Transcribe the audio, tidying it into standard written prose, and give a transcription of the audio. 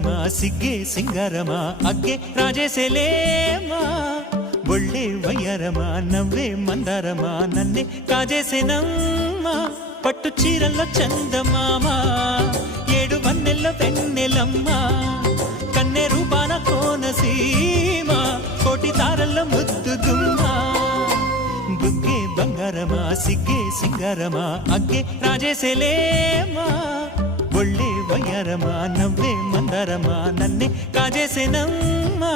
ಬಂಗಾರಮ ಸಿಗ್ಗೆ ಸಿಂಗಾರಮ ಅಗ್ಗೆ ರಾಜೇಸೆಲೇಮಾ ಒಳ್ಳೆ ವಯ್ಯಾರಮ ನవ్వే మందారమ నన్నే కాజేసేనమ్మా పట్టు చీరల్లో చందమామ ఏడు వన్నెల్లో వెన్నెలమ్మ కన్నె రూపాన కోనసీమ కోటి తారల్లో ముద్దుగుమ్మ బుగ్గే ಬಂಗಾರಮ సిಗ್ಗೆ సింగారమ అగ్గే రాజేసెలేమా ఒళ్ళే వయ్యారమ నవ్వే మందారమ నన్నే కాజేసేనమ్మా